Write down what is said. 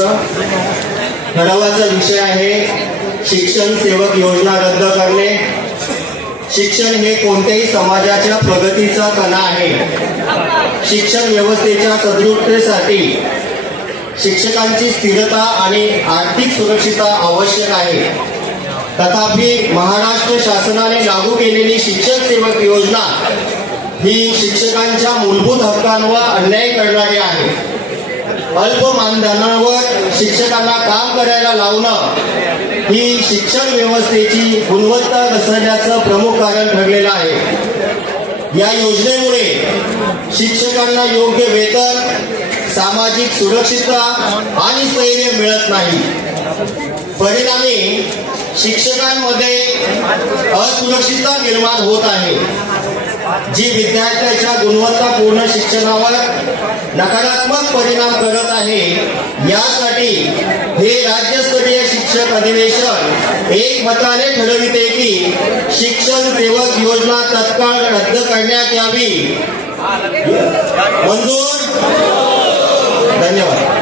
अध्यक्ष, ठरावाचा विषय आहे शिक्षण सेवक योजना रद्द करणे। शिक्षण हे कोणत्याही समाजाच्या प्रगतीचा कणा आहे। शिक्षण व्यवस्थेच्या सदृढतेसाठी शिक्षकांची स्थिरता आणि आर्थिक सुरक्षितता आवश्यक आहे। तथापि महाराष्ट्र शासनाने लागू केलेली शिक्षक सेवक योजना ही शिक्षकांच्या मूलभूत हक्कांवर अन्याय करणारी आहे। अल्प मानधनावर शिक्षकांना काम करायला लावणं ही शिक्षण व्यवस्थेची गुणवत्ता घसरण्याचं प्रमुख कारण ठरलेलं आहे। या योजनेमुळे शिक्षकांना योग्य वेतन, सामाजिक सुरक्षितता आणि स्थैर्य मिळत नाही। परिणामी शिक्षकांमध्ये असुरक्षितता निर्माण होत आहे, जी विद्यार्थ्यांच्या गुणवत्तापूर्ण शिक्षणावर नकारात्मक परिणाम करत आहे। यासाठी हे राज्यस्तरीय शिक्षक अधिवेशन एकमताने ठरविते की शिक्षण सेवक योजना तत्काळ रद्द करण्यात यावी। मंजूर। धन्यवाद।